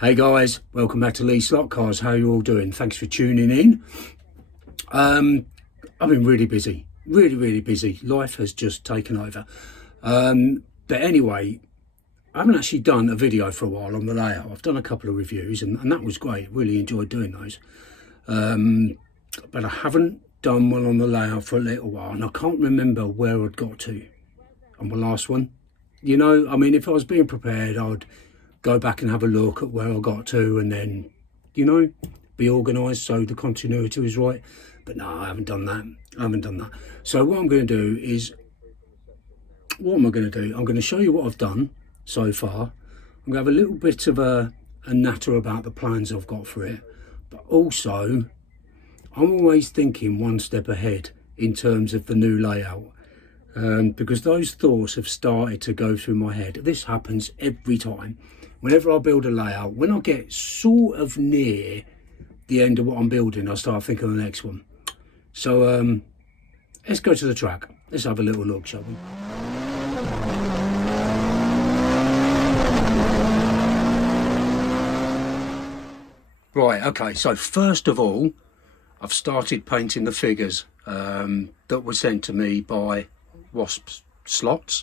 Hey guys, welcome back to Lee's Slotcars. How are you all doing? Thanks for tuning in. I've been really busy, really busy. Life has just taken over. But anyway, I haven't actually done a video for a while on the layout. I've done a couple of reviews and that was great. Really enjoyed doing those. But I haven't done one on the layout for a little while, and I can't remember where I'd got to on the last one. You know, I mean, if I was being prepared, I'd go back and have a look at where I got to and then, you know, be organised so the continuity was right. But no, I haven't done that. So what I'm going to do is, I'm going to show you what I've done so far. I'm going to have a little bit of a natter about the plans I've got for it. But also, I'm always thinking one step ahead in terms of the new layout. Because those thoughts have started to go through my head. This happens every time. Whenever I build a layout, when I get sort of near the end of what I'm building, I start thinking of the next one. So let's go to the track. Let's have a little look, shall we? Right, okay, so first of all, I've started painting the figures that were sent to me by Wasp Slots.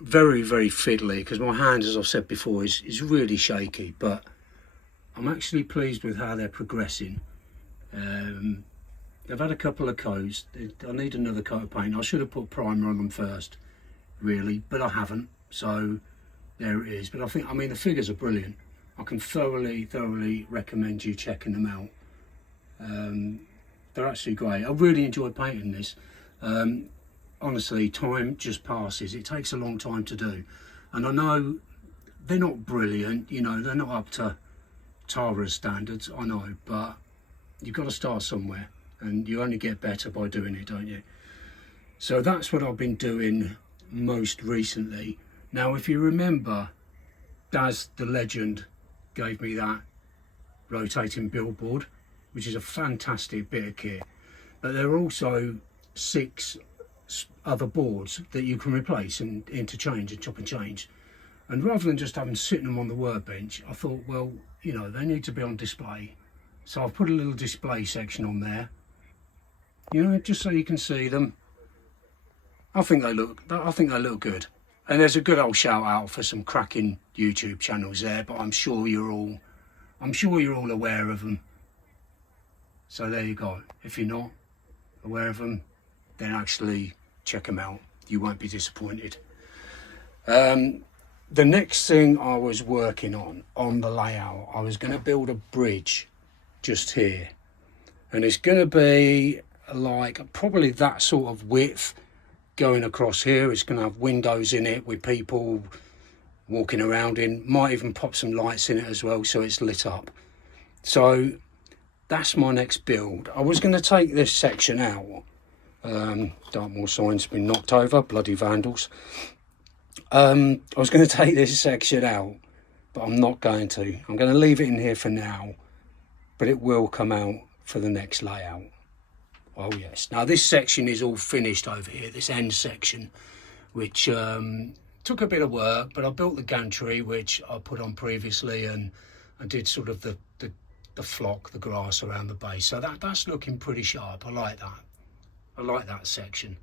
Very fiddly, because my hand, as I've said before, is really shaky, but I'm actually pleased with how they're progressing. They've had a couple of coats. I need another coat of paint. I should have put primer on them first, really, but I haven't, so there it is. But I mean the figures are brilliant. I can thoroughly recommend you checking them out. They're actually great. I really enjoyed painting this. Honestly, time just passes. It takes a long time to do, and I know they're not brilliant, you know, they're not up to Tara's standards, I know, but you've got to start somewhere, and you only get better by doing it, don't you? So that's what I've been doing most recently. Now, if you remember, Daz the Legend gave me that rotating billboard, which is a fantastic bit of kit, but there are also 6 other boards that you can replace and interchange and chop and change. And rather than just having sitting them on the workbench, I thought, well, you know, they need to be on display. So I've put a little display section on there, you know, just so you can see them. I think they look good. And there's a good old shout out for some cracking YouTube channels there, but I'm sure you're all aware of them. So there you go. If you're not aware of them, then actually check them out. You won't be disappointed. The next thing I was working on the layout, I was going to build a bridge just here, and it's going to be like probably that sort of width going across here. It's going to have windows in it with people walking around in, might even pop some lights in it as well so it's lit up. So that's my next build. I was going to take this section out. Dartmoor sign's been knocked over, bloody vandals. I was going to take this section out, but I'm not going to. I'm going to leave it in here for now, but it will come out for the next layout. Oh yes. Now this section is all finished over here, this end section, which took a bit of work, but I built the gantry, which I put on previously, and I did sort of the flock, the grass around the base. So that's looking pretty sharp. I like that. I like that section.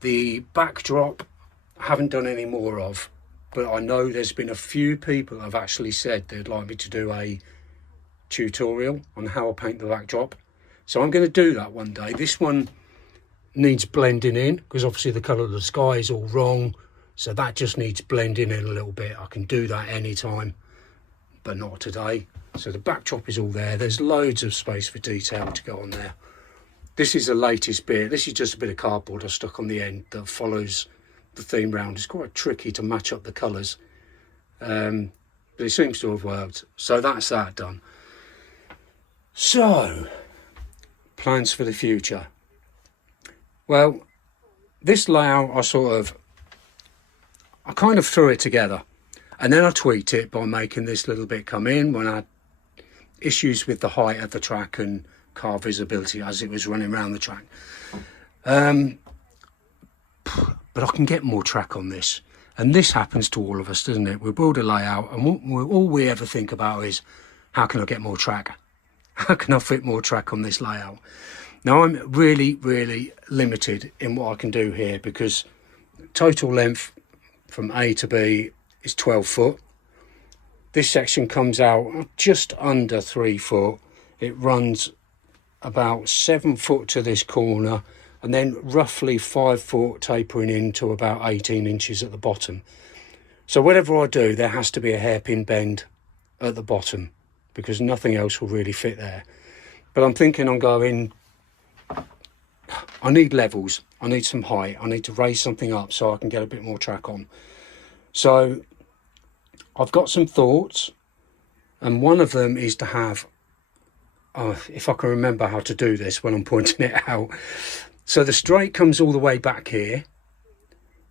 The backdrop I haven't done any more of, but I know there's been a few people have actually said they'd like me to do a tutorial on how I paint the backdrop. So I'm going to do that one day. This one needs blending in because obviously the colour of the sky is all wrong. So that just needs blending in a little bit. I can do that anytime, but not today. So the backdrop is all there. There's loads of space for detail to go on there. This is the latest bit. This is just a bit of cardboard I stuck on the end that follows the theme round. It's quite tricky to match up the colours, but it seems to have worked. So that's that done. So, plans for the future. Well, this layout I kind of threw it together, and then I tweaked it by making this little bit come in when I had issues with the height of the track and car visibility as it was running around the track. But I can get more track on this, And this happens to all of us, doesn't it? We build a layout and all we ever think about is, how can I get more track? How can I fit more track on this layout? Now I'm really limited in what I can do here, because total length from A to B is 12 foot. This section comes out just under 3 foot. It runs about 7 foot to this corner, and then roughly 5 foot tapering into about 18 inches at the bottom. So whatever I do, there has to be a hairpin bend at the bottom, because nothing else will really fit there. But I'm thinking on going, I need levels, I need some height, I need to raise something up so I can get a bit more track on. So I've got some thoughts, and one of them is to have, if I can remember how to do this when I'm pointing it out. So the straight comes all the way back here.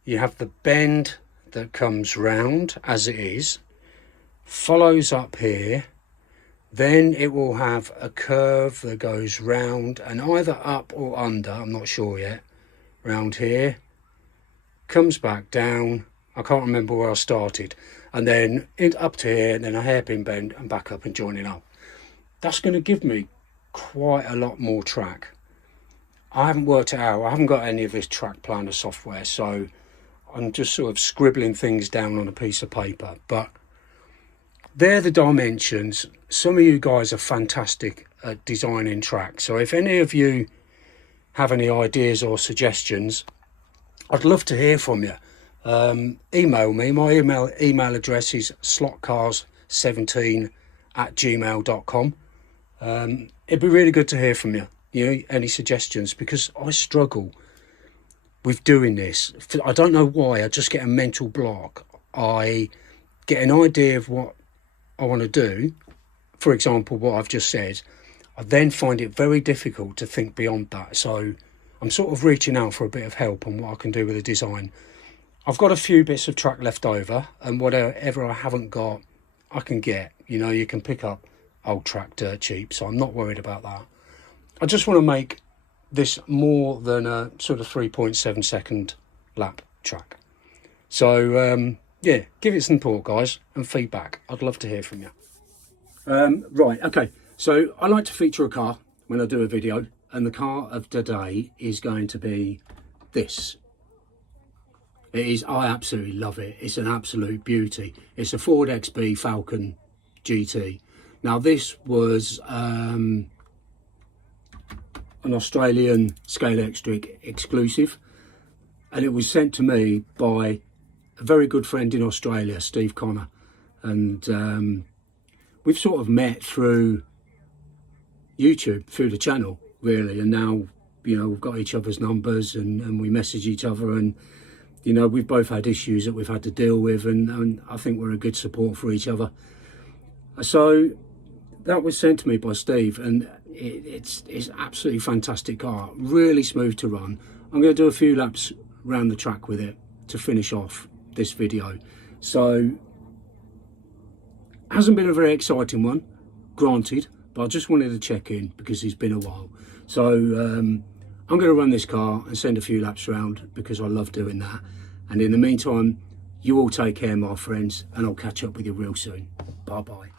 You have the bend that comes round as it is, follows up here, then it will have a curve that goes round and either up or under, I'm not sure yet, round here, comes back down, I can't remember where I started, and then up to here, and then a hairpin bend and back up and joining up. That's going to give me quite a lot more track. I haven't worked it out, I haven't got any of this track planner software, so I'm just sort of scribbling things down on a piece of paper, but they're the dimensions. Some of you guys are fantastic at designing tracks, so if any of you have any ideas or suggestions, I'd love to hear from you. Email me. My email address is slotcars17@gmail.com. It'd be really good to hear from you, any suggestions, because I struggle with doing this. I don't know why, I just get a mental block. I get an idea of what I want to do, for example what I've just said, I then find it very difficult to think beyond that. So I'm sort of reaching out for a bit of help on what I can do with the design. I've got a few bits of track left over, and whatever I haven't got I can get. You can pick up old track dirt cheap, so I'm not worried about that. I just want to make this more than a sort of 3.7 second lap track. So yeah, give it some thought, guys, and feedback. I'd love to hear from you. Right, okay, so I like to feature a car when I do a video, and the car of today is going to be this. It is, I absolutely love it. It's an absolute beauty. It's a Ford XB Falcon GT. Now this was an Australian Scalextric exclusive, and it was sent to me by a very good friend in Australia, Steve Connor, and we've sort of met through YouTube, through the channel really, and now we've got each other's numbers and we message each other, and we've both had issues that we've had to deal with, and I think we're a good support for each other. So that was sent to me by Steve, and it's absolutely fantastic car, really smooth to run. I'm going to do a few laps around the track with it to finish off this video. So hasn't been a very exciting one, granted, but I just wanted to check in because it's been a while. So I'm going to run this car and send a few laps around because I love doing that. And in the meantime, you all take care, my friends, and I'll catch up with you real soon. Bye bye.